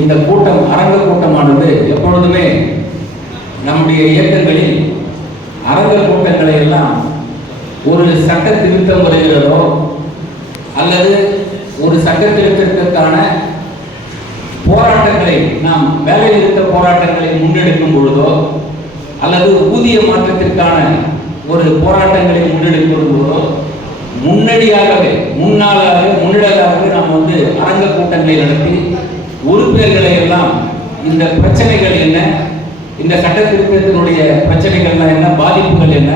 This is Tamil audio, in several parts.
இந்த கூட்டம், அரங்க கூட்டமானது எப்பொழுதுமே நம்முடைய இயக்கங்களில் அரங்க கூட்டங்களை எல்லாம் ஒரு சட்ட திருத்தம் வருகிறதோ அல்லது ஒரு சட்ட திருத்தத்திற்கான போராட்டங்களை நாம் வேலை நிறுத்த போராட்டங்களை முன்னெடுக்கும் பொழுதோ அல்லது ஊதிய மாற்றத்திற்கான ஒரு போராட்டங்களை முன்னெடுக்கும் பொழுதோ முன்னதாகவே நாம் அரங்க கூட்டங்களை நடத்தி உறுப்பினர்களை எல்லாம் இந்த பிரச்சனைகள் என்ன, இந்த சட்ட திருத்தத்தினுடைய பிரச்சனைகள் என்ன, பாதிப்புகள் என்ன,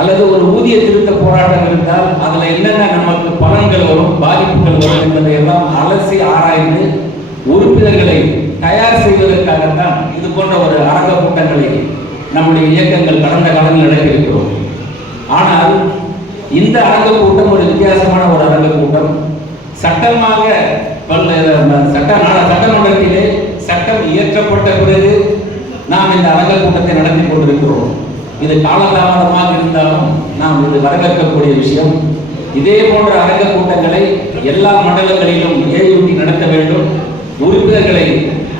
அல்லது ஒரு ஊதிய திருத்த போராட்டம் இருந்தால் அதில் என்னென்ன நமக்கு பலன்கள் வரும், பாதிப்புகள் வரும் என்பதை எல்லாம் அலசி ஆராய்ந்து உறுப்பினர்களை தயார் செய்வதற்காகத்தான் இது போன்ற ஒரு அரங்க கூட்டங்களை நம்முடைய இயக்கங்கள் கடந்த காலங்களில் நடத்தியிருக்கிறோம். ஆனால் இந்த அரங்க கூட்டம் ஒரு வித்தியாசமான ஒரு அரங்க கூட்டம். சட்டமாக சட்டமன்றத்திலே சட்டம் இயற்றப்பட்ட பிறகு நாம் இந்த அரங்க கூட்டத்தை நடத்தி கொண்டிருக்கிறோம். இது காலதாமதமாக இருந்தாலும் நாம் இது வரவேற்கக்கூடிய விஷயம். இதே போன்ற அரங்க கூட்டங்களை எல்லா மண்டலங்களிலும் ஏயூடி நடத்த வேண்டும். உறுப்பினர்களை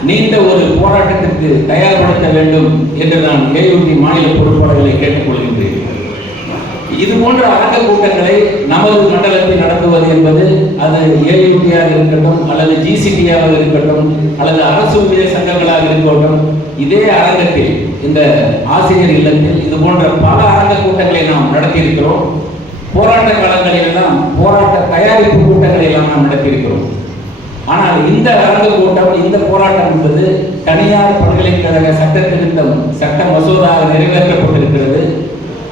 நீண்ட ஒரு போராட்டத்திற்கு தயார்படுத்த வேண்டும் என்று நான் ஏயூடி மாநில பொறுப்பாளர்களை கேட்டுக்கொள்கின்றேன். இது போன்ற அரங்க கூட்டங்களை நமது மண்டலத்தில் நடத்துவது என்பது அது ஏயூடியாக இருக்கட்டும் அல்லது ஜிசிடியாக இருக்கட்டும் அல்லது அரசு ஊழிய சங்கங்களாக இருக்கட்டும், இதே அரங்கத்தில் இந்த ஆசிரியர் இல்லத்தில் இது போன்ற பல அரங்க கூட்டங்களை நாம் நடத்தியிருக்கிறோம். போராட்ட காலங்களில் எல்லாம் போராட்ட தயாரிப்பு கூட்டங்களை எல்லாம் நாம் நடத்தியிருக்கிறோம். ஆனால் இந்த அரங்க கூட்டம், இந்த போராட்டம் என்பது தனியார் பல்கலைக்கழக சட்ட திருத்தம் சட்ட மசோதாக நிறைவேற்றப்பட்டிருக்கிறது.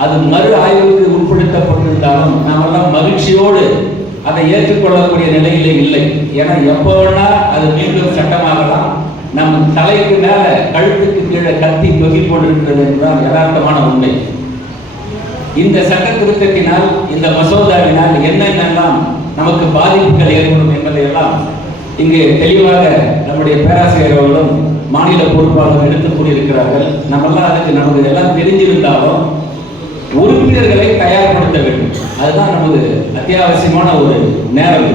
அது மறு ஆய்வுக்கு உட்படுத்தப்பட்டிருந்தாலும் நாமெல்லாம் மகிழ்ச்சியோடு அதை ஏற்றுக்கொள்ளக்கூடிய நிலையிலே இல்லை. ஏன்னா எப்போ வேணா அது மீண்டும் சட்டமாகலாம். நம் தலைக்கு மேல கழுத்துக்கு கீழே கத்தி தொகி கொண்டிருக்கிறது என்றால் யதார்த்தமான உண்மை. இந்த சட்ட திருத்தத்தினால், இந்த மசோதாவினால் என்னென்னலாம் நமக்கு பாதிப்புகள் ஏற்படும் என்பதையெல்லாம் இங்கு தெளிவாக நம்முடைய பேராசிரியர் அவர்களும் மாநில பொறுப்பாளர்கள் எடுத்துக் கூறியிருக்கிறார்கள். நம்மெல்லாம் அதுக்கு நமக்கு எல்லாம் தெரிஞ்சிருந்தாலும் உறுப்பினர்களை தயார்படுத்த வேண்டும். அதுதான் நமது அத்தியாவசியமான ஒரு நேரம்.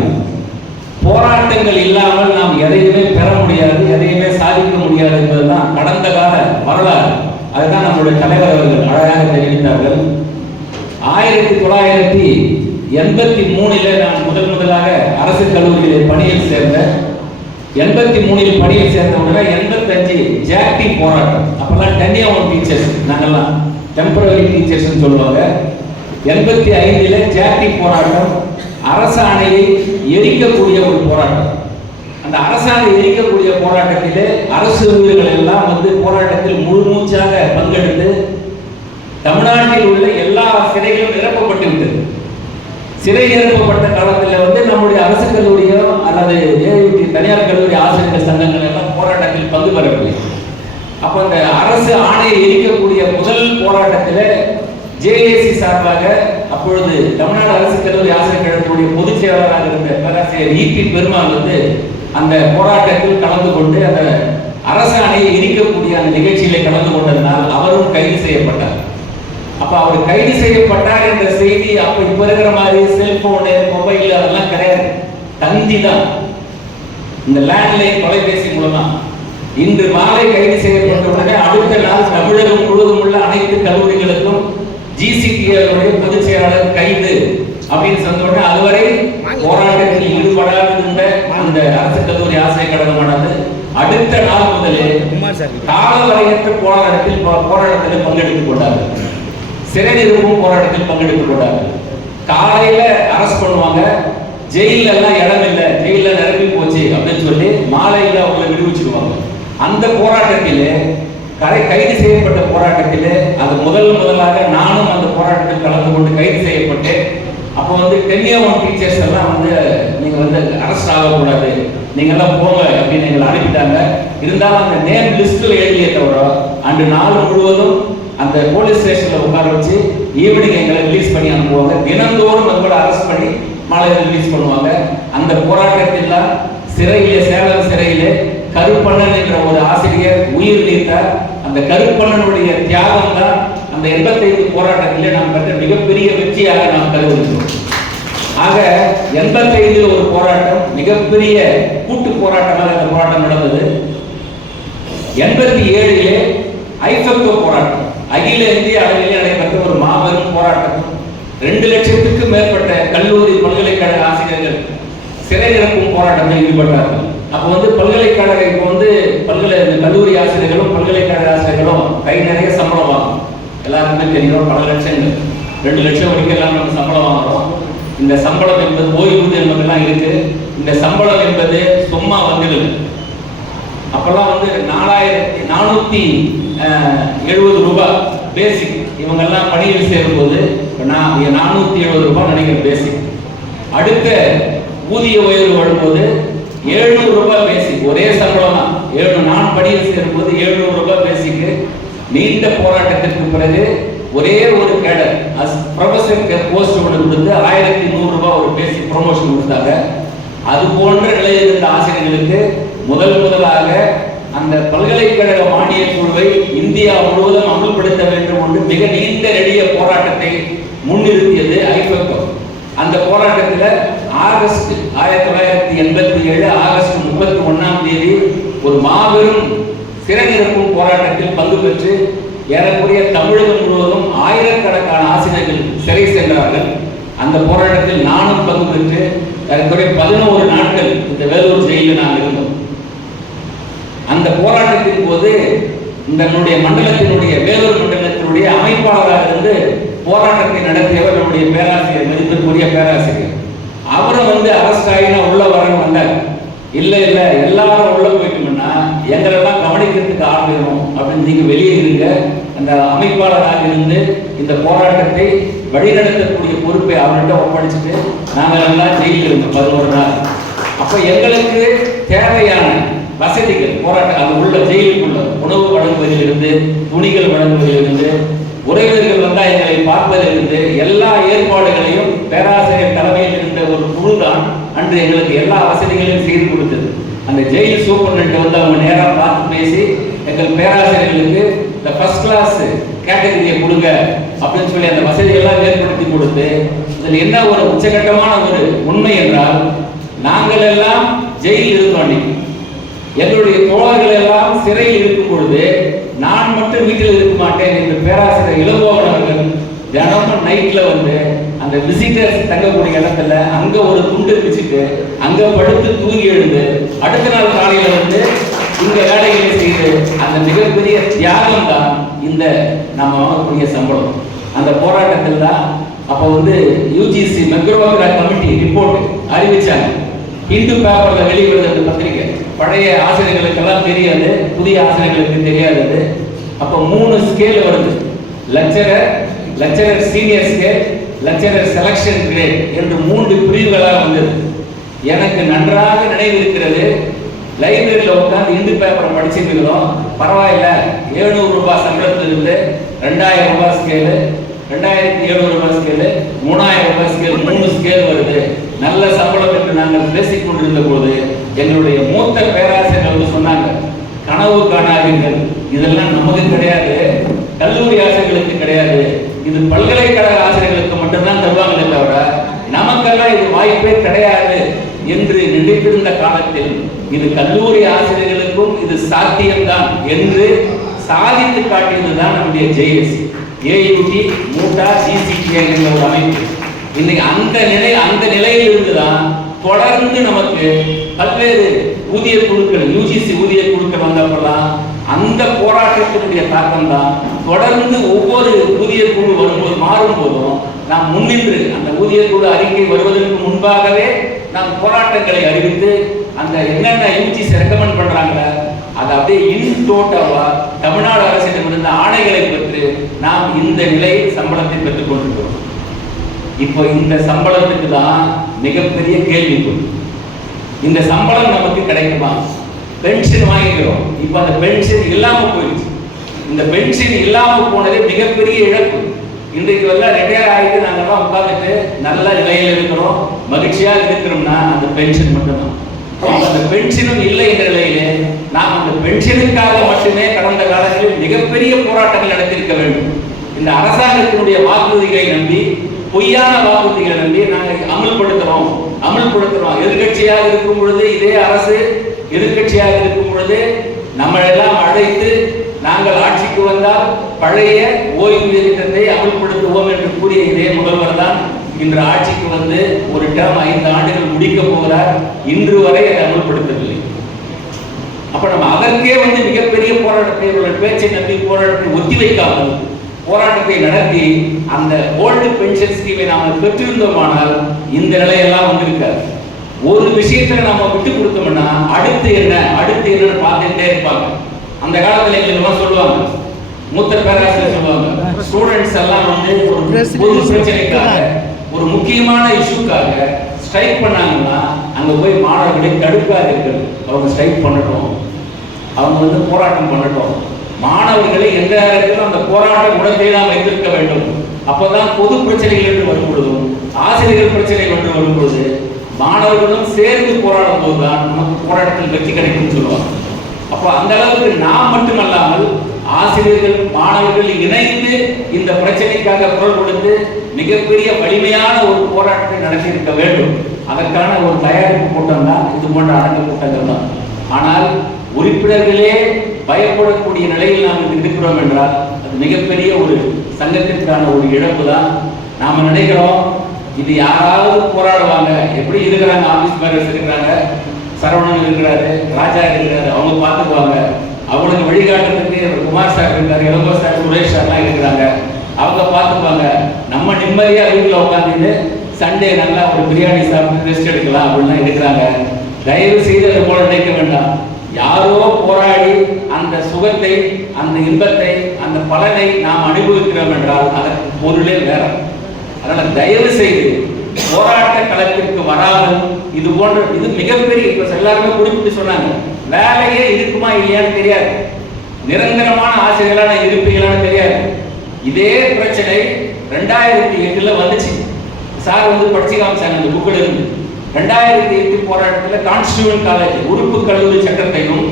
போராட்டங்கள் இல்லாமல் நாம் எதையுமே பெற முடியாது, எதையுமே சாதிக்க முடியாது என்பதுதான் கடந்த கால வரலாறு. அதுதான் நம்முடைய தலைவர் அவர்கள் அழகாக தெரிவித்தார்கள். 1983 நான் முதலாக அரசு கல்லூரியில் பணியில் சேர்ந்தேன். 83 பணியில் சேர்ந்த உடனே 85 ஜாக்டி போராட்டம். அப்பெல்லாம் டென்னியர் டீச்சர்ஸ், நாங்கெல்லாம் டெம்பரரி டீச்சர்ஸ் சொல்லுவாங்க. 85 ஜாக்டி போராட்டம் அரசாணையை எரிக்கக்கூடிய ஒரு போராட்டம். அந்த அரசாணை எரிக்கக்கூடிய போராட்டத்திலே அரசு ஊழியர்கள் எல்லாம் போராட்டத்தில் முழு மூச்சாக பங்கெடுத்து தமிழ்நாட்டில் உள்ள எல்லா சிறைகளும் நிரப்பப்பட்டு விட்டது. சிறை நிரப்பப்பட்ட காலத்தில் நம்முடைய அரசு கல்லூரியோ அல்லது ஏயூடி தனியார் கல்லூரி ஆசிரியர் சங்கங்கள் எல்லாம் போராட்டத்தில் பங்கு பெறவில்லை. அப்ப அந்த அரசு ஆணையை எரிக்கக்கூடிய முதல் போராட்டத்தில் ஜேஏசி சார்பாக அப்பொழுது தமிழ்நாடு அரசு கல்லூரி ஆசிரியர் கழகத்துடைய பொதுச் செயலாளராக இருந்த பேராசிரியர் ஈபி பெருமாள் அந்த போராட்டத்தில் கலந்து கொண்டு அந்த அரசாணையை எரிக்கக்கூடிய அந்த நிகழ்ச்சியில கலந்து கொண்டதனால் அவரும் கைது செய்யப்பட்டார். அப்ப அவர் கைது செய்யப்பட்டார் என்ற செய்தி அப்ப இப்ப இருக்கிற மாதிரி செல்போனு, மொபைல் அதெல்லாம் கிடையாது. தந்தி தான், இந்த லேண்ட்லைன் தொலைபேசி மூலமா. இன்று மாலை கைது செய்யப்பட்ட உடனே அடுத்த நாள் தமிழகம் முழுவதும் உள்ள அனைத்து கல்லூரிகளுக்கும் ஜிசிடிஏ பொதுச் செயலாளர் கைது அப்படின்னு சொன்ன உடனே அதுவரை போராட்டத்தில் ஈடுபடாதிருந்த அந்த அரசு கல்லூரி ஆசிரியர் கழகமானது அடுத்த நாள் முதலே காலவரையற்ற போராட்டத்தில் பங்கெடுத்துக் கொண்டார்கள். சிறை நிறுவனம் போராட்டத்தில் பங்கெடுத்துக் கொண்டார்கள். காலையில அரெஸ்ட் பண்ணுவாங்க, ஜெயில எல்லாம் இடம் இல்லை, ஜெயில நிரம்பி போச்சு அப்படின்னு சொல்லி மாலையில அவங்களை விடுவிச்சிருவாங்க. அந்த போராட்டத்திலே கைது செய்யப்பட்ட போராட்டத்திலே அது முதலாக நானும் அந்த போராட்டத்தில் கலந்து கொண்டு கைது செய்யப்பட்டேன். அப்போ டென்னியர் டீச்சர்ஸ் எல்லாம் நீங்க அரெஸ்ட் ஆகக்கூடாது, நீங்க எல்லாம் போங்க அப்படின்னு எங்களை அனுப்பிட்டாங்க. இருந்தாலும் அந்த நேம் லிஸ்ட்ல எழுதிய தவிர அன்று நாள் முழுவதும் அந்த போலீஸ் ஸ்டேஷன்ல உட்கார வச்சு ஈவினிங் எங்களை ரிலீஸ் பண்ணி அனுப்புவாங்க. தினந்தோறும் நம்மளை அரெஸ்ட் பண்ணி மாலையில் ரிலீஸ் பண்ணுவாங்க. அந்த போராட்டத்தில் சேலம் சிறையிலே கருப்பண்ணன் என்ற ஒரு ஆசிரியர் உயிர் நீத்தார். அந்த கருப்பண்ணனுடைய தியாகம் தான் அந்த 85 போராட்டத்திலே நாம் பெற்ற மிகப்பெரிய வெற்றியாக நாம் கருதுகிறோம். ஆக 85 ஒரு போராட்டம் மிகப்பெரிய கூட்டு போராட்டமாக அந்த போராட்டம் நடந்தது. 87 ஐஃபெக்டோ போராட்டம், அகில இந்திய அளவில் நடைபெற்ற ஒரு மாபெரும் போராட்டம். 2 லட்சத்துக்கும் மேற்பட்ட கல்லூரி பல்கலைக்கழக ஆசிரியர்கள் சிறை நிரப்பும் போராட்டத்தில் ஈடுபட்டார்கள். அப்போ பல்கலைக்கழக கல்லூரி ஆசிரியர்களும் பல்கலைக்கழக ஆசிரியர்களும் கை நிறைய சம்பளம் வாங்கும். எல்லாருக்குமே தெரியும், பல லட்சங்கள், 2 லட்சம் வரைக்கும் எல்லாம் நம்ம சம்பளம் வாங்குறோம். இந்த சம்பளம் என்பது ஓய்வூதியம் என்பதெல்லாம் இருக்கு. இந்த சம்பளம் என்பது சும்மா வந்துடுது. அப்பெல்லாம் 4470 ரூபாய் பேசிக். இவங்கெல்லாம் பணியில் சேரும்போது 470 ரூபாய் நினைக்கிற பேசிக். அடுத்த ஊதிய உயர்வு வரும்போது 700 ரூபாய் பேசிக். ஒரே சம்பளம் தான். நான் பணியில் சேரும்போது 700 ரூபாய் பேசிக்கு. நீண்ட போராட்டத்திற்கு பிறகு ஒரே ஒரு கேடர் ப்ரொஃபசர் போஸ்ட் ஒன்று கொடுத்து 1100 ரூபாய் ஒரு பேசிக் ப்ரொமோஷன் கொடுத்தாங்க. அது போன்ற நிலையில் இருந்த ஆசிரியர்களுக்கு முதலாக அந்த பல்கலைக்கழக மானிய குழுவை இந்தியா முழுவதும் அமல்படுத்த வேண்டும் என்று மிக நீண்ட நெடிய போராட்டத்தை முன்னிறுத்தியது ஐஃபெக்டோ. அந்த போராட்டத்தில் ஆகஸ்ட் 1987 ஆகஸ்ட் 31ஆம் தேதி ஒரு மாபெரும் சிறை நிரப்பும் போராட்டத்தில் பங்கு பெற்று ஏறக்குறைய தமிழகம் முழுவதும் ஆயிரக்கணக்கான ஆசிரியர்கள் சிறை சென்றார்கள். அந்த போராட்டத்தில் நானும் பங்கு பெற்று ஏறக்குறைய 11 நாட்கள் இந்த வேலூர் ஜெயிலில் நான் இருந்தோம். அந்த போராட்டத்தின் போது நம்முடைய மண்டலத்தினுடைய வேலூர் மண்டலத்தினுடைய அமைப்பாளராக இருந்து போராட்டத்தை நடத்தியவர் நம்முடைய பேராசிரியர், மதிப்பிற்குரிய பேராசிரியர். அவரும் அரெஸ்ட் ஆகினா உள்ள வரணும் வந்தார். இல்ல எல்லாரும் உள்ள போயிட்டோம்னா எங்களெல்லாம் கவனிக்கிறதுக்கு ஆள் வேணும் அப்படின்னு நீங்க வெளியே இருங்க, அந்த அமைப்பாளராக இருந்து இந்த போராட்டத்தை வழிநடத்தக்கூடிய பொறுப்பை அவர்கிட்ட ஒப்படைச்சிட்டு நாங்கள் எல்லாம் ஜெயிலில் இருந்தோம் 11 நாள். அப்ப எங்களுக்கு தேவையான வசதிகள் போராட்டம் அது உள்ள ஜெயிலுக்குள்ள உணவு வழங்குவதிலிருந்து துணிகள் வழங்குவதிலிருந்து உறவினர்கள் வந்தால் எங்களை பார்ப்பதிலிருந்து எல்லா ஏற்பாடுகளையும் பேராசிரியர் தலைமையில் இருந்த ஒரு குழு தான் அன்று எங்களுக்கு எல்லா வசதிகளையும் செய்து கொடுத்தது. அந்த ஜெயில் சூப்பர்டென்ட் அவங்க நேராக பார்த்து பேசி எங்கள் பேராசிரியர்களுக்கு இந்த ஃபர்ஸ்ட் கிளாஸ் கேட்டகரியை கொடுங்க அப்படின்னு சொல்லி அந்த வசதியெல்லாம் ஏற்படுத்தி கொடுத்து, இதில் என்ன ஒரு உச்சகட்டமான ஒரு உண்மை என்றால், நாங்கள் எல்லாம் ஜெயில் இருந்தோம். எங்களுடைய தோழர்கள் எல்லாம் சிறையில் இருக்கும் பொழுது நான் மட்டும் வீட்டில் இருக்க மாட்டேன் என்று பேராசிரியர் இளங்கோவன் அவர்கள் தினமும் நைட்ல அந்த விசிட்டர்ஸ் தங்கக்கூடிய இடத்துல அங்க ஒரு துண்டு பிச்சுட்டு அங்க படுத்து தூங்கி எழுந்து அடுத்த நாள் காலையில இந்த வேலைகளை செய்து அந்த மிகப்பெரிய தியாகம் தான் இந்த நம்ம வாங்கக்கூடிய சம்பளம். அந்த போராட்டத்தில் தான் அப்போ யூஜிசி மெக்ரோகிரா கமிட்டி ரிப்போர்ட் அறிவிச்சாங்க. இந்து பேப்பர்ல வெளிவருது அந்த பத்திரிகை. பழைய ஆசிரியர்களுக்கெல்லாம் தெரியாது, புதிய ஆசிரியர்களுக்கு தெரியாதது. அப்போ 3 ஸ்கேல் வருது. Lecturer senior scale, lecturer selection grade என்று 3 பிரிவுகளாக வந்தது. எனக்கு நன்றாக நினைவு இருக்கிறது. லைப்ரரியில் உட்காந்து இந்து பேப்பரை படிச்சுட்டு இருக்கிறோம். பரவாயில்ல, 700 ரூபாய் சம்பளத்திலிருந்து 2000 ரூபாய் ஸ்கேலு, 2700 ரூபாய் ஸ்கேலு, 3000 ரூபாய் ஸ்கேல், 3 ஸ்கேல் வருது, நல்ல சம்பளம் என்று நாங்கள் பேசிக் கொண்டிருந்த போது எங்களுடைய மூத்த பேராசிரியர்கள் சொன்னாங்க, கனவு காணாதீர்கள், இதெல்லாம் நமக்கு கிடையாது, கல்லூரி ஆசிரியர்களுக்கு கிடையாது, இது பல்கலைக்கழக ஆசிரியர்களுக்கு மட்டும்தான் தருவாங்களே தவிர நமக்கெல்லாம் இது வாய்ப்பே கிடையாது என்று நினைத்திருந்த காலத்தில் இது கல்லூரி ஆசிரியர்களுக்கும் இது சாத்தியம்தான் என்று சாதித்து காட்டியதுதான் நம்முடைய ஜேஎஸ் ஏயுடி மூட்டா ஜிசிடிஏ என்ற ஒரு அமைப்பு. இன்னைக்கு அந்த நிலையில் இருந்துதான் தொடர்ந்து நமக்கு பல்வேறு ஊதிய குழுக்கள், யூஜிசி ஊதிய குழுக்கள் வந்தப்பெல்லாம் அந்த போராட்டத்தினுடைய தாக்கம் தான் தொடர்ந்து ஒவ்வொரு ஊதிய குழு வரும்போது மாறும் போதும் நாம் முன்னின்று அந்த ஊதிய குழு அறிக்கை வருவதற்கு முன்பாகவே நாம் போராட்டங்களை அறிவித்து அந்த என்னென்ன யூஜிசி ரெக்கமெண்ட் பண்றாங்களா அதை அப்படியே இன் டோட்டலா தமிழ்நாடு அரசிடமிருந்து ஆணைகளை பெற்று நாம் இந்த நிலையில் சம்பளத்தை பெற்றுக் கொண்டிருக்கிறோம். இப்போ இந்த சம்பளத்துக்கு தான் மிகப்பெரிய கேள்வி. இந்த சம்பளம் நமக்கு கிடைக்குமா? பென்ஷன் வாங்கிக்கிறோம், இப்போ அந்த பென்ஷன் இல்லாம போயிடுச்சு. இந்த பென்ஷன் இல்லாம போனதே மிகப்பெரிய இழப்பு. இன்றைக்கு எல்லாம் ரிட்டையர் ஆகிட்டு நாங்கெல்லாம் உட்காந்துட்டு நல்ல நிலையில் இருக்கிறோம், மகிழ்ச்சியாக இருக்கிறோம்னா அந்த பென்ஷன் மட்டும்தான். அந்த பென்ஷனும் இல்லை என்ற நிலையிலே நாம் அந்த பென்ஷனுக்காக மட்டுமே கடந்த காலங்களில் மிகப்பெரிய போராட்டங்கள் நடத்தியிருக்க வேண்டும். இந்த அரசாங்கத்தினுடைய வாக்குறுதிகளை நம்பி, பொய்யான வாக்குறுதிகளை நம்பி நாங்கள் அமல்படுத்துறோம். எதிர்கட்சியாக இருக்கும் பொழுது இதே அரசு எதிர்கட்சியாக இருக்கும் பொழுது நம்ம எல்லாம் நாங்கள் ஆட்சிக்கு வந்தால் பழைய ஓய்வூதிய திட்டத்தை அமல்படுத்துவோம் என்று கூறிய இதே முதல்வர் தான் இன்று ஆட்சிக்கு வந்து ஒரு டேர்ம் 5 ஆண்டுகள் முடிக்க போகிறார். இன்று வரை அதை அமல்படுத்தவில்லை. அப்ப நம்ம அதற்கே வந்து மிகப்பெரிய போராட்டத்தை பேச்சை நம்பி போராட்டத்தை ஒத்திவைக்காமல் போராட்டத்தை நடத்தி அந்த ஓல்டு பென்ஷன் ஸ்கீமை நாம் பெற்றிருந்தோமானால் இந்த நிலையெல்லாம் வந்திருக்காது. ஒரு விஷயத்துல நம்ம விட்டு கொடுத்தோம்னா அடுத்து என்னன்னு பார்த்துட்டே இருப்பாங்க. அந்த காலத்துல எங்களுக்கு சொல்லுவாங்க, மூத்த பேராசிரியர் சொல்லுவாங்க, ஸ்டூடெண்ட்ஸ் எல்லாம் வந்து ஒரு பொது பிரச்சனைக்காக ஒரு முக்கியமான இஷ்யூக்காக ஸ்ட்ரைக் பண்ணாங்கன்னா அங்க போய் மாணவர்களை தடுக்காதீர்கள், அவங்க ஸ்ட்ரைக் பண்ணட்டும், அவங்க வந்து போராட்டம் பண்ணட்டும். மாணவர்களை எந்த நேரத்திலும் அந்த போராட்ட குணத்தை தான் வைத்திருக்க வேண்டும். அப்பதான் பொது பிரச்சனைகள் என்று வரும்பொழுதும் ஆசிரியர்கள் பிரச்சனை என்று வரும்பொழுது மாணவர்களும் சேர்ந்து போராடும் போதுதான் நமக்கு போராட்டத்தில் வெற்றி கிடைக்கும் சொல்லுவாங்க. அப்போ அந்த அளவுக்கு நாம் மட்டுமல்லாமல் ஆசிரியர்கள் மாணவர்கள் இணைந்து இந்த பிரச்சனைக்காக குரல் கொடுத்து மிகப்பெரிய வலிமையான ஒரு போராட்டத்தை நடத்தியிருக்க வேண்டும். அதற்கான ஒரு தயாரிப்பு கூட்டம் தான் இது போன்ற அடங்கு கூட்டங்கள் தான். ஆனால் உறுப்பினர்களே பயப்படக்கூடிய நிலையில் நாம் இருக்கிறோம் என்றால் அது மிகப்பெரிய ஒரு சங்கத்திற்கான ஒரு இழப்பு தான். நாம நினைக்கிறோம் இது யாராவது போராடுவாங்க, எப்படி இருக்கிறாங்க, ஆபீஸ் மேனேஜர்ஸ் இருக்கிறாங்க, சரவணன் இருக்கிறாரு, ராஜா இருக்கிறாரு, அவங்க பார்த்துக்குவாங்க, அவங்களுக்கு வழிகாட்டுறதுக்கு குமார் சார் இருக்காரு, இளங்கோ சார், சுரேஷ் சார்லாம் இருக்கிறாங்க, அவங்க பார்த்துக்குவாங்க, நம்ம நிம்மதியா வீட்டில் உட்காந்துட்டு சண்டே நல்லா ஒரு பிரியாணி சாப்பிட்டு ரெஸ்ட் எடுக்கலாம் அப்படின்லாம் இருக்கிறாங்க. தயவு செய்து அது போல நினைக்க வேண்டாம். யாரோ போராடி அந்த சுகத்தை, அந்த இன்பத்தை, அந்த பலனை நாம் அனுபவிக்கிறோம் என்றால் அதற்கு பொருளே வேற. அதனால தயவு செய்து போராட்ட களத்திற்கு வராமல் இது போன்ற இது மிகப்பெரிய இப்ப எல்லாருமே குறிப்பிட்டு சொன்னாங்க, வேலையே இருக்குமா இல்லையான்னு தெரியாது, நிரந்தரமான ஆசிரியர்களான இருப்பீங்களான்னு தெரியாது. இதே பிரச்சனை 2008 வந்துச்சு. சார் வந்து படிச்சு காமிச்சாங்க அந்த புக்கில் இருந்து. 2008 போராட்டத்தில் கான்ஸ்டிடியூஷன் காலேஜ் உறுப்பு கல்லூரி சட்டத்தையும்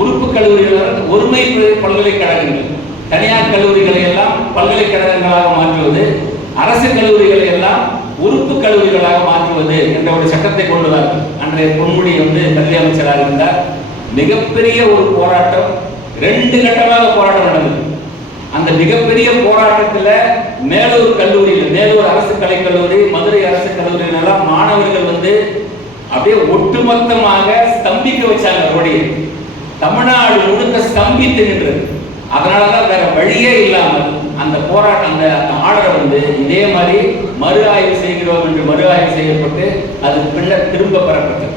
உறுப்பு கல்லூரிகள் ஒருமை பல்கலைக்கழகங்கள் தனியார் கல்லூரிகளை எல்லாம் பல்கலைக்கழகங்களாக மாற்றுவது, அரசு கல்லூரிகளை எல்லாம் உறுப்பு கல்லூரிகளாக மாற்றுவது என்ற ஒரு சட்டத்தை கொண்டுள்ளார்கள். அன்றைய பொன்முடி வந்து கல்வி அமைச்சராக இருந்தார். மிகப்பெரிய ஒரு போராட்டம், 2 கட்டமாக போராட்டம் நடந்தது. அந்த மிகப்பெரிய போராட்டத்தில் மேலூர் கல்லூரியில், மேலூர் அரசு கலைக்கல்லூரி, மதுரை அரசு கல்லூரியில் எல்லாம் மாணவர்கள் வந்து அப்படியே ஒட்டுமொத்தமாக ஸ்தம்பிக்க வச்சாங்க. ரோடியை தமிழ்நாடு முழுக்க ஸ்தம்பித்து நின்றது. அதனாலதான் வேற வழியே இல்லாமல் அந்த போராட்டம், அந்த ஆர்டரை வந்து இதே மாதிரி மறு ஆய்வு செய்கிறோம் என்று மறு ஆய்வு செய்யப்பட்டு அது பின்னர் திரும்ப பெறப்பட்டது.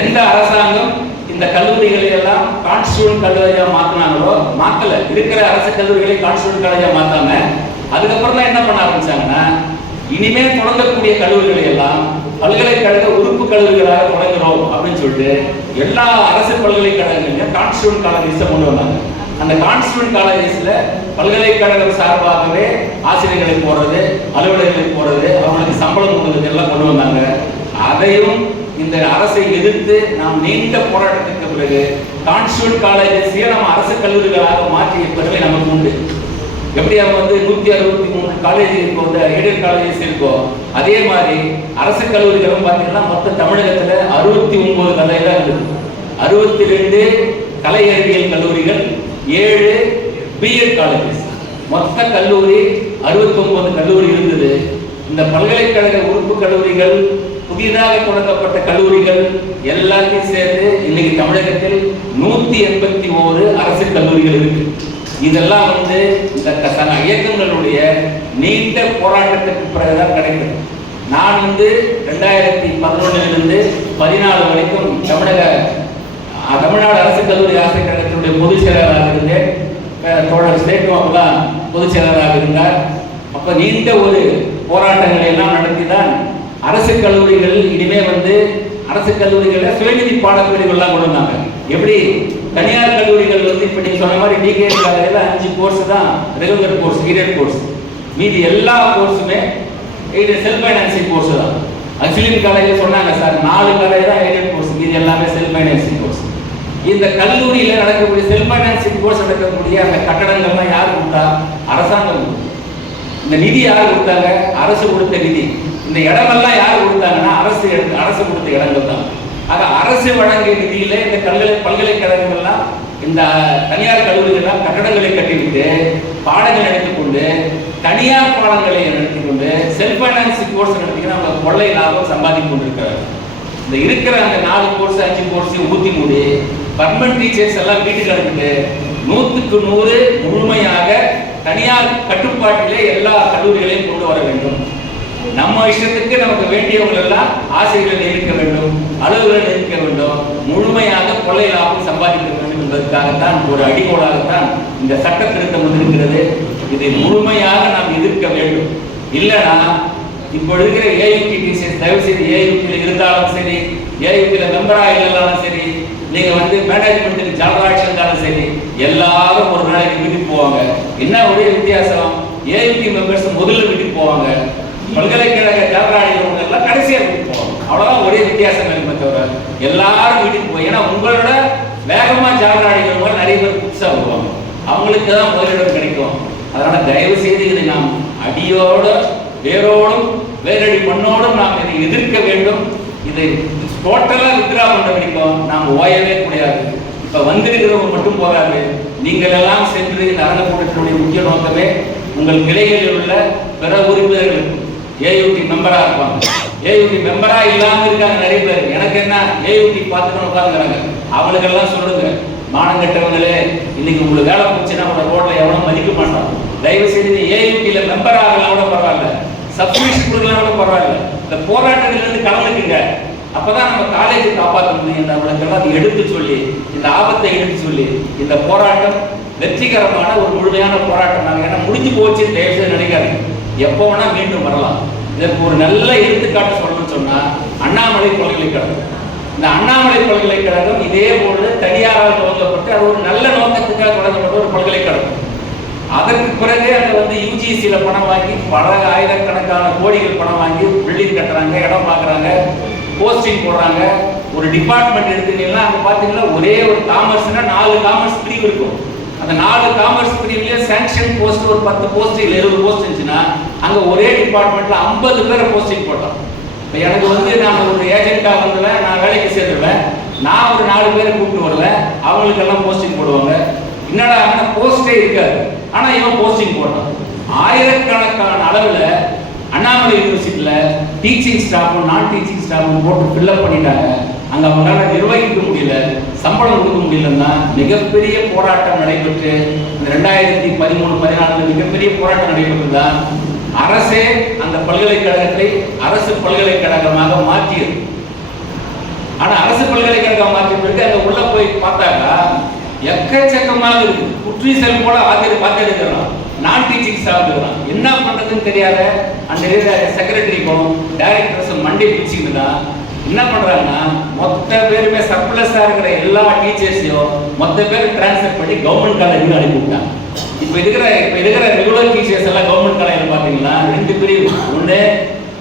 எந்த அரசாங்கம் இந்த கல்லூரிகளை எல்லாம் கான்ஸ்டிடியூஷன் கல்லூரியா மாத்தினாங்களோ, மாத்தல, இருக்கிற அரசு கல்லூரிகளை கான்ஸ்டிடியூஷன் காலேஜா மாத்தாம அதுக்கப்புறம் தான் என்ன பண்ண ஆரம்பிச்சாங்கன்னா, இனிமே தொடங்கக்கூடிய கல்லூரிகளை எல்லாம் பல்கலைக்கழக உறுப்பு கல்லூரிகளாக தொடங்குறோம் அப்படின்னு சொல்லிட்டு எல்லா அரசு பல்கலைக்கழகங்களையும் கான்ஸ்டிடியூஷன் காலேஜஸ் கொண்டு வந்தாங்க. அந்த கான்ஸ்டிடியூஷன் காலேஜஸ்ல பல்கலைக்கழகம் சார்பாகவே ஆசிரியர்களை போறது, அலுவலர்களை போறது, அவங்களுக்கு சம்பளம் கொடுக்கறது எல்லாம் கொண்டு வந்தாங்க. அதையும் இந்த அரசை எதிர்த்து நாம் நீண்ட போராட்டத்திற்கு பிறகு கான்ஸ்டிடியூஷன் காலேஜஸையே நம்ம அரசு கல்லூரிகளாக மாற்றிய பெருமை நமக்கு உண்டு. எப்படி அவங்க வந்து 163 காலேஜ் இருக்கோ, இந்த எய்டட் காலேஜஸ் இருக்கோ, அதே மாதிரி அரசு கல்லூரிகளும் பார்த்தீங்கன்னா மொத்தம் தமிழகத்தில் 69 கலை தான் இருக்குது. 62 கலை அறிவியல் கல்லூரிகள், 7 பிஎட் காலேஜஸ், மொத்த கல்லூரி 69 கல்லூரி இருந்தது. இந்த பல்கலைக்கழக உறுப்பு கல்லூரிகள், புதிதாக தொடங்கப்பட்ட கல்லூரிகள் எல்லாத்தையும் சேர்த்து இன்னைக்கு தமிழகத்தில் 181 அரசு கல்லூரிகள் இருக்கு. இதெல்லாம் வந்து இந்த இயக்கங்களுடைய நீண்ட போராட்டத்துக்கு பிறகுதான் கிடைக்கும். நான் வந்து 2011 14 வரைக்கும் தமிழ்நாடு அரசு கல்லூரி ஆசிரியர் கழகத்தினுடைய பொதுச் செயலாளராக இருந்தேன். தோழர் ஸ்டேட்டும் தான் பொதுச் செயலாளராக இருந்தார். அப்ப நீண்ட ஒரு போராட்டங்களை எல்லாம் நடத்தி தான் அரசு கல்லூரிகள் இனிமே வந்து அரசு கல்லூரிகளில் சுயநிதி பாடப்பிரிவுகள்லாம் கொண்டு வந்தாங்க. எப்படி தனியார் கல்லூரிகள் வந்து இப்ப நீங்க சொன்ன மாதிரி டிகேஎட் காலேஜ்ல 5 கோர்ஸ் தான் ரெகுலர் கோர்ஸ், எய்டட் கோர்ஸ், மீதி எல்லா கோர்ஸுமே எய்டட் செல்ஃப் ஃபைனான்சிங் கோர்ஸ் தான். ஆக்சுவலி காலேஜ்ல சொன்னாங்க சார் 4 காலேஜ் தான் எய்டட் கோர்ஸ், மீதி எல்லாமே செல்ஃப் ஃபைனான்சிங் கோர்ஸ். இந்த கல்லூரியில நடக்கக்கூடிய செல்ஃப் ஃபைனான்சிங் கோர்ஸ் நடக்கக்கூடிய அந்த கட்டடங்கள்லாம் யார் கொடுத்தா? அரசாங்கம். இந்த நிதி யார் கொடுத்தாங்க? அரசு கொடுத்த நிதி. இந்த இடமெல்லாம் யார் கொடுத்தாங்கன்னா அரசு கொடுத்த இடங்கள் தான். ஆக அரசு வழங்கிய நிதியில இந்த பல்கலைக்கழகங்கள்லாம் இந்த தனியார் கல்லூரிகள்லாம் கட்டடங்களை கட்டிவிட்டு பாடங்கள் நடத்திக்கொண்டு தனியார் பாடங்களை நடத்திக்கொண்டு செல்ஃப் ஃபைனான்ஸ் கோர்ஸ் நடத்திக்கிட்டு நம்ம கொள்ளை லாபம் சம்பாதித்து கொண்டிருக்கிறார். இந்த இருக்கிற அந்த 4 கோர்ஸ் 5 கோர்ஸ் ஊத்தி மூடி பர்மனன்ட் டீச்சர்ஸ் எல்லாம் வீட்டுக்கு அனுப்பிட்டு 100க்கு 100 முழுமையாக தனியார் கட்டுப்பாட்டிலே எல்லா கல்லூரிகளையும் கொண்டு வர வேண்டும். நம்ம இஷ்டத்துக்கு நமக்கு வேண்டியவங்க எல்லாம் ஆசிரியர்கள் நியமிக்க வேண்டும், அலுவலர்கள் நியமிக்க வேண்டும், முழுமையாக கொள்ளை லாபம் சம்பாதிக்க வேண்டும் என்பதற்காகத்தான் ஒரு அடிகோலாகத்தான் இந்த சட்ட திருத்தம் வந்திருக்கிறது. இதை முழுமையாக நாம் எதிர்க்க வேண்டும். இல்லைன்னா இப்போ இருக்கிற ஏயுடி டீச்சர்ஸ் தயவு செய்து ஏயுடியில் இருந்தாலும் சரி, ஏயுடியில் மெம்பராக இல்லைனாலும் சரி, நீங்க மேனேஜ்மெண்ட்டுக்கு ஜனராட்சி இருந்தாலும் சரி, எல்லாரும் ஒரு நாளைக்கு வீட்டுக்கு போவாங்க. என்ன ஒரே வித்தியாசம், ஏயுடி மெம்பர்ஸ் முதல்ல வீட்டுக்கு போவாங்க, பல்கலைக்கழக ஜனராட்சி எல்லாம் கடைசியாக வீட்டுக்கு போவாங்க. அவ்வளவுதான் ஒரே வித்தியாசம் இருக்குமே தவிர எல்லாரும் வீட்டுக்கு போய், ஏன்னா உங்களோட வேகமா ஜனராட்சி நிறைய பேர் புதுசாக வருவாங்க, அவங்களுக்கு தான் முதலிடம் கிடைக்கும். அதனால தயவு செய்து இதை நாம் அடியோட வேரோடும் வேரடி மண்ணோடும் நாம் இதை எதிர்க்க வேண்டும். இதை டோட்டலா வித்ரா பண்ண வரைக்கும் நாம் ஓயவே முடியாது. இப்ப வந்திருக்கிறவங்க மட்டும் போகாது, நீங்கள் எல்லாம் சென்று இந்த அரங்கக்கூட்டத்தினுடைய முக்கிய நோக்கமே உங்கள் கிளைகளில் உள்ள பிற உறுப்பினர்களுக்கு ஏயுடி மெம்பரா இருப்பாங்க, ஏயுடி மெம்பரா இல்லாம இருக்காங்க நிறைய பேர். எனக்கு என்ன ஏயுடி பார்த்துக்கணும் உட்காந்துக்கிறாங்க, அவங்களுக்கெல்லாம் சொல்லுங்க, மானம் கட்டவங்களே இன்னைக்கு உங்களுக்கு வேலை போச்சுன்னா உங்களோட ரோட்ல எவனும் மதிக்க மாட்டான். தயவு செய்து ஏயுடியில மெம்பர் ஆகலாம் கூட பரவாயில்ல, சப்ஸ்கிரிப்ஷன் கொடுக்கலாம் கூட பரவாயில்ல, இந்த போராட்டத்திலிருந்து கலந்துக்குங்க. அப்பதான் நம்ம காலேஜை காப்பாற்ற முடியும். நம்மளுக்கெல்லாம் எடுத்து சொல்லி இந்த ஆபத்தை எடுத்து சொல்லி இந்த போராட்டம் வெற்றிகரமான ஒரு முழுமையான போராட்டம் நாங்கள் ஏன்னா முடிஞ்சு போச்சு தயவு செய்து நினைக்காது, எப்போ வேணா மீண்டும் வரலாம். இதற்கு ஒரு நல்ல எடுத்துக்காட்டு சொல்லணும்னு சொன்னா அண்ணாமலை பல்கலைக்கழகம். இந்த அண்ணாமலை பல்கலைக்கழகம் இதே போல தனியாரால் துவங்கப்பட்டு அது ஒரு நல்ல நோக்கத்துக்காக தொடங்கப்பட்ட ஒரு பல்கலைக்கழகம். அதற்கு பிறகு அங்க யூஜிசியில பணம் வாங்கி பல ஆயிரக்கணக்கான கோடிகள் பணம் வாங்கி பில்டிங் கட்டுறாங்க, இடம் பார்க்குறாங்க, போஸ்டிங் போடுறாங்க. ஒரு டிபார்ட்மெண்ட் எடுத்துட்டீங்கன்னா அங்க பாத்தீங்கன்னா ஒரே ஒரு காமர்ஸ்னா 4 காமர்ஸ் பிரிவு இருக்கும். அந்த 4 காமர்ஸ் பிரிவுலயே சாங்ஷன் போஸ்ட் ஒரு 10 போஸ்ட் இல்லை 20 போஸ்ட் இருந்துச்சுன்னா அங்க ஒரே டிபார்ட்மெண்ட்ல 50 பேரை போஸ்டிங் போட்டோம். இப்போ எனக்கு நான் ஒரு ஏஜென்ட்டா வந்துடுவேன், நான் வேலைக்கு சேர்ந்துருவேன், நான் ஒரு 4 பேரை கூப்பிட்டு வருவேன், அவங்களுக்கெல்லாம் போஸ்டிங் போடுவாங்க. என்னடா போஸ்டே இருக்காது, ஆனா இவன் போஸ்டிங் போட்டான். ஆயிரக்கணக்கான அளவுல அண்ணாமலை யூனிவர்சிட்டியில டீச்சிங் ஸ்டாஃப் நான் டீச்சிங் ஸ்டாஃப் போட்டு ஃபில்அப் பண்ணிட்டாங்க. அங்க அவங்களால நிர்வகிக்க முடியல, சம்பளம் கொடுக்க முடியலன்னா மிகப்பெரிய போராட்டம் நடைபெற்று 2013-14 மிகப்பெரிய போராட்டம் நடைபெற்றுதான் அரசே அந்த பல்கலைக்கழகத்தை அரசு பல்கலைக்கழகமாக மாற்றியது. ஆனா அரசு பல்கலைக்கழகம் மாற்றிய பிறகு அங்க உள்ள போய் பார்த்தாக்கா எக்கச்சக்கமாக இருக்கு, குற்றி செல் போல பார்த்துருக்கிறான், நான் டீச்சிங் ஸ்டாஃப் இருக்கிறான், என்ன பண்றதுன்னு தெரியாத அந்த செக்ரட்டரிக்கும் டைரக்டர்ஸும் மண்டே பிடிச்சிக்கிட்டு தான் என்ன பண்றாங்கன்னா மொத்த பேருமே சர்ப்ளஸா இருக்கிற எல்லா டீச்சர்ஸையும் மொத்த பேர் டிரான்ஸ்ஃபர் பண்ணி கவர்மெண்ட் காலேஜுக்கு அனுப்பிவிட்டாங்க. இப்போ இருக்கிற ரெகுலர் டீச்சர்ஸ் எல்லாம் கவர்மெண்ட் காலேஜில் பார்த்தீங்கன்னா 2 பிரிவு, ஒன்று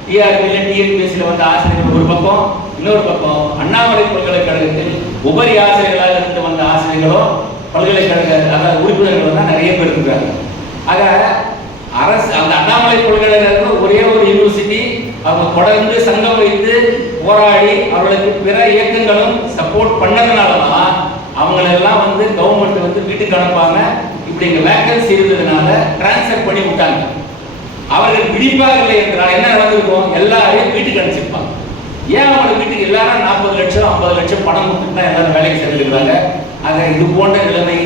டிஆர்பியில் டிஎன்பிஎஸ்சியில் வந்த ஆசிரியர்கள் ஒரு பக்கம், இன்னொரு பக்கம் அண்ணாமலை பல்கலைக்கழகத்தில் உபரி ஆசிரியர்களாக இருந்து வந்த ஆசிரியர்களும் பல்கலைக்கழக அதாவது உறுப்பினர்கள் தான் நிறைய பேர் இருக்கிறாங்க. ஆக அரசு அந்த அண்ணாமலை பல்கலைக்கழகம் ஒரே ஒரு யூனிவர்சிட்டி, அவங்க தொடர்ந்து சங்கம் வைத்து போராடி அவர்களுக்கு பிற இயக்கங்களும் சப்போர்ட் பண்ணதுனாலதான் அவங்களெல்லாம் கவர்மெண்ட் வீட்டுக்கு அனுப்பாங்க. இப்படி இங்க வேகன்சி இருந்ததுனால டிரான்ஸ்ஃபர் பண்ணி விட்டாங்க. அவர்கள் விழிப்பாக என்றால் என்ன நடந்திருக்கும், எல்லாரையும் வீட்டுக்கு அனுப்பிச்சிருப்பாங்க. ஏன் அவங்க வீட்டுக்கு எல்லாரும் 40 லட்சம் 50 லட்சம் பணம் கொடுத்துட்டு தான் எல்லாரும் வேலைக்கு சேர்ந்துருக்கிறாங்க. ஆக இது போன்ற நிலைமை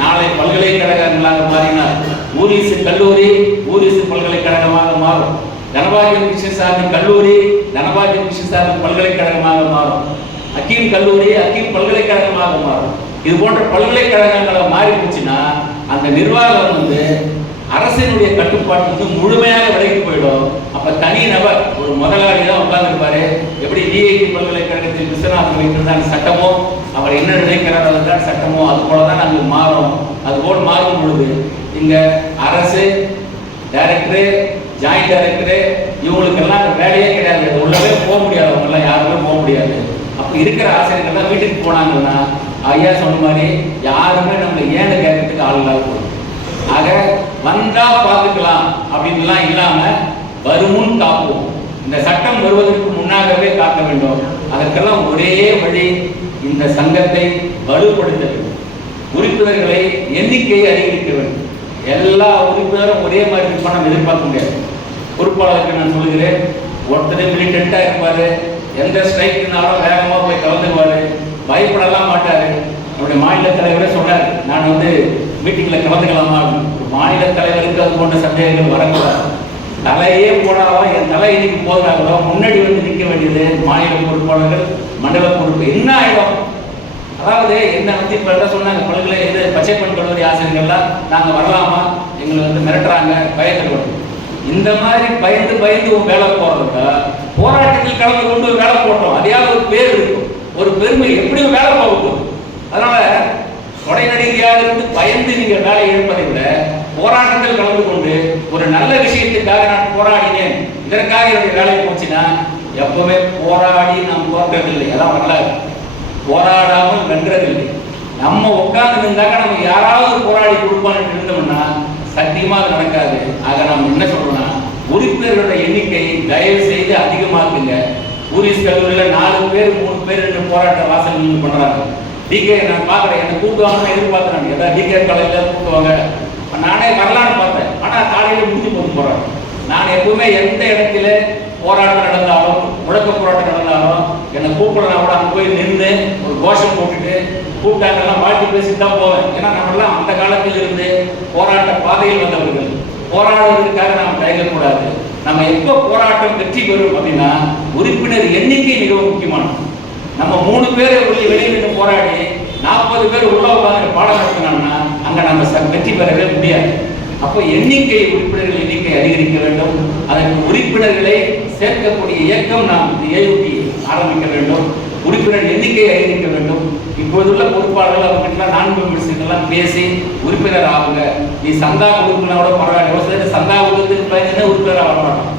நாளை பல்கலைக்கழகங்களாக மாறினார். ஊரிசு கல்லூரி ஊரிசு பல்கலைக்கழகமாக மாறும், தனபாகியம் கிருஷ்ணசாமி கல்லூரி தனபாகியம் கிருஷ்ணசாமி பல்கலைக்கழகமாக மாறும், அக்கீம் கல்லூரி அக்கீம் பல்கலைக்கழகமாக மாறும். இது போன்ற பல்கலைக்கழகங்களை மாறி போச்சுன்னா அந்த நிர்வாகம் அரசினுடைய கட்டுப்பாட்டுக்கு முழுமையாக விலைக்கு போயிடும். அப்ப தனி நபர் ஒரு முதலாளி தான் உட்கார்ந்துருப்பாரு. எப்படி டிஐடி பல்கலைக்கழகத்தில் விஸ்வநாதன் வைத்திருந்தால் சட்டமோ அவர் என்ன நினைக்கிறார் அதுதான் சட்டமோ அது போலதான் அங்கு மாறும். அது போல் மாறும் பொழுது இங்க அரசு டைரக்டர் ஜாயிண்ட் டைரக்டர் இவங்களுக்கெல்லாம் வேலையே கிடையாது, உள்ளவே போக முடியாது, அவங்க எல்லாம் யாருமே போக முடியாது. அப்ப இருக்கிற ஆசிரியர்கள்லாம் வீட்டுக்கு போனாங்கன்னா ஐயா சொன்ன மாதிரி யாருமே நம்மளை ஏன்னு கேட்கறதுக்கு ஆள் இல்லாத போகும். ஆக வந்தா பார்த்துக்கலாம் அப்படின்லாம் இல்லாம வருமுன் காப்போம். இந்த சட்டம் வருவதற்கு முன்னாகவே காக்க வேண்டும். அதற்கெல்லாம் ஒரே வழி இந்த சங்கத்தை வலுப்படுத்த வேண்டும். உறுப்பினர்களை எண்ணிக்கையை அதிகரிக்க வேண்டும். எல்லா உறுப்பினரும் ஒரே மாதிரி பணம் எதிர்பார்க்க முடியாது. பொறுப்பாளருக்கு நான் சொல்லுகிறேன், ஒருத்தர் மிலிட்டண்டா இருப்பாரு, எந்த ஸ்ட்ரைக்குனாலும் வேகமாக போய் கலந்துக்குவாரு, பயப்படலாம் மாட்டாரு. நம்முடைய மாநில தலைவரே சொன்னார், நான் மீட்டிங்ல கலந்துக்கலாமா? மாநில தலைவருக்கு அது போன்ற சந்தேகங்கள் வரக்கூடாது. தலையே போனாலும் என் தலை இன்னைக்கு போகிறாங்களோ முன்னாடி நிற்க வேண்டியது மாநில பொறுப்பாளர்கள், மண்டல பொறுப்பு. என்ன ஆயிடும்? அதாவது என்ன இப்ப சொன்னாங்க, பல்கலை இது பச்சைப்பன் கல்லூரி ஆசிரியர்கள்லாம் நாங்கள் வரலாமா, எங்களை மிரட்டுறாங்க, பயத்தில். இந்த மாதிரி பயந்து வேலை போறதுக்கா போராட்டத்தில் கலந்து கொண்டு வேலை போட்டோம், அதையாவது ஒரு பேர் இருக்கும், ஒரு பெருமை, எப்படியும் வேலை போகும். அதனால கொடைநடிகையாக இருந்து பயந்து நீங்க வேலை எடுப்பதை விட போராட்டத்தில் கலந்து கொண்டு ஒரு நல்ல விஷயத்துக்காக நான் போராடினேன், இதற்காக என்னுடைய வேலை போச்சுன்னா எப்பவுமே போராடி நாம் தோற்றதில்லை. அதான் வரலாறு. போராடாமல் வென்றதில்லை. நம்ம உட்கார்ந்து இருந்தாக்க நம்ம யாராவது போராடி கொடுப்பான்னு இருந்தோம்னா சத்தியமா அது நடக்காது. ஆக நாம் என்ன சொல்றோம்னா, உறுப்பினர்களுடைய எண்ணிக்கை தயவு செய்து அதிகமாக்குங்க. ஊரிஸ் கல்லூரியில 4 பேர் 3 பேர் போராட்ட வாசல் நின்று பண்றாங்க. டிகே நான் பாக்குறேன், என்ன கூப்பிடுவாங்கன்னு எதிர்பார்த்தேன். ஏதாவது டிகே காலேஜ்ல கூப்பிடுவாங்க, நானே வரலான்னு பார்த்தேன். ஆனா காலையில முடிஞ்சு போறேன். நான் எப்பவுமே எந்த இடத்துல போராட்டம் நடந்தாலும், முழக்க போராட்டம் நடந்தாலும் என்னை கூப்பிடலாம் கூட அங்கே போய் நின்று ஒரு கோஷம் போட்டுட்டு கூப்பிட்டாங்கெல்லாம் வாழ்த்து பேசிட்டு தான் போவேன். ஏன்னா நம்மளாம் அந்த காலத்தில் இருந்து போராட்ட பாதையில் வந்தவர்கள். போராடுவதற்காக நாம் தயங்கக்கூடாது. நம்ம எப்போ போராட்டம் வெற்றி பெறும் அப்படின்னா உறுப்பினர் எண்ணிக்கை மிகவும் முக்கியமானது. நம்ம 3 பேரை வெளியிட்டு போராடி 40 பேர் உள்ள உட்காந்து பாடம் நடத்தினோம்னா அங்க நம்ம வெற்றி பெறவே முடியாது. அப்போ உறுப்பினர்கள் எண்ணிக்கை அதிகரிக்க வேண்டும். அதற்கு உறுப்பினர்களை சேர்க்கக்கூடிய இயக்கம் நாம் ஏயூடி ஆரம்பிக்க வேண்டும். உறுப்பினர் எண்ணிக்கையை அதிகரிக்க வேண்டும். இப்போதுள்ள பொறுப்பாளர்கள் அவங்ககிட்ட 4 மெம்பர்ஸ்லாம் பேசி உறுப்பினர் ஆகுங்க, நீ சந்தா கொடுக்கனோட பரவாயில்ல. ஒரு சிலர் சந்தா கொடுத்து பயந்து உறுப்பினராக வரமாட்டோம்.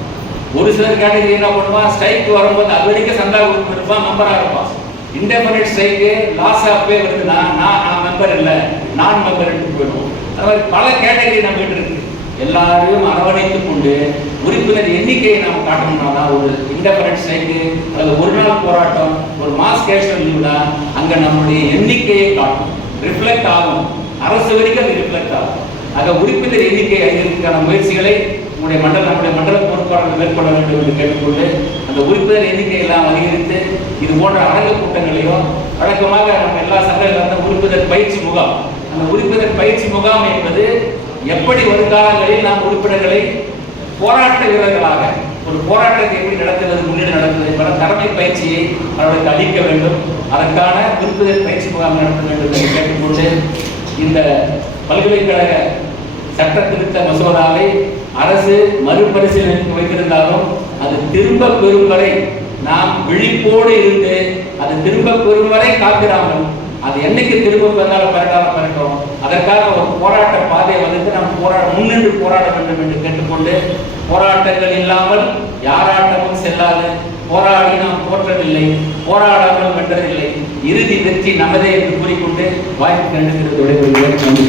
ஒரு சிலர் கேட்டகரி என்ன பண்ணுவான், ஸ்ட்ரைக் வரும்போது அது வரைக்கும் சந்தா கொடுத்து இருப்பான், மெம்பராக இருப்பான். இன்டெபெண்டன்ட் ஸ்ட்ரைக்கு லாஸ் ஆஃப் பே வருதுன்னா நான் மெம்பர் இல்லை, நான் மெம்பர் போயிடுவோம். அது மாதிரி பல கேட்டகரி நம்ம கிட்ட இருக்கு. எல்லாரையும் அரவணைத்துக் கொண்டு உறுப்பினர் எண்ணிக்கையை நாம் காட்டணும்னா தான் ஒரு இன்டெபெண்டன்ட் ஸ்ட்ரைக்கு அல்லது ஒரு நாள் போராட்டம், ஒரு மாஸ் கேஷுவல் லீவ்னா அங்க நம்முடைய எண்ணிக்கையை காட்டும், ரிஃப்ளெக்ட் ஆகும். அரசு வரைக்கும் அது ரிஃப்ளெக்ட் ஆகும். ஆக உறுப்பினர் எண்ணிக்கை அதிகரிக்கான முயற்சிகளை நம்முடைய மண்டல பொறுப்பாளர்கள் மேற்கொள்ள வேண்டும் என்று கேட்டுக்கொண்டு அந்த உறுப்பினர் எண்ணிக்கை எல்லாம் அதிகரித்து இது போன்ற அரங்க கூட்டங்களையும் வழக்கமாக நம்ம எல்லா சங்கங்களும் உறுப்பினர் பயிற்சி முகாம், அந்த உறுப்பினர் பயிற்சி முகாம் என்பது எப்படி வருங்காலங்களில் நாம் உறுப்பினர்களை போராட்ட வீரர்களாக ஒரு போராட்டத்தை எப்படி நடத்துவது, முன்னேறி நடத்துவது என்பத தலைமை பயிற்சியை அவர்களுக்கு அளிக்க வேண்டும். அதற்கான உறுப்பினர் பயிற்சி முகாம் நடத்த வேண்டும் என்று கேட்டுக்கொண்டு இந்த பல்கலைக்கழக சட்ட திருத்த மசோதாவை அரசு மறுபரிசீலனைக்கு வைத்திருந்தாலும் அது திரும்ப பெறும் வரை நாம் விழிப்போடு இருந்து அது திரும்ப பெறும் வரை காத்திராமல் அது என்னைக்கு திரும்ப பெறாலும் பெறட்டும், அதற்காக ஒரு போராட்ட பாதையை நாம் முன்னின்று போராட வேண்டும் என்று கேட்டுக்கொண்டு போராட்டங்கள் இல்லாமல் யாராட்டமும் செல்லாது. போராடி நாம் தோற்றதில்லை, போராடாமல் வென்றதில்லை, இறுதி வெற்றி நமதே என்று கூறிக்கொண்டு வாய்ப்பு கண்டு விடைபெறுகிறேன். நன்றி.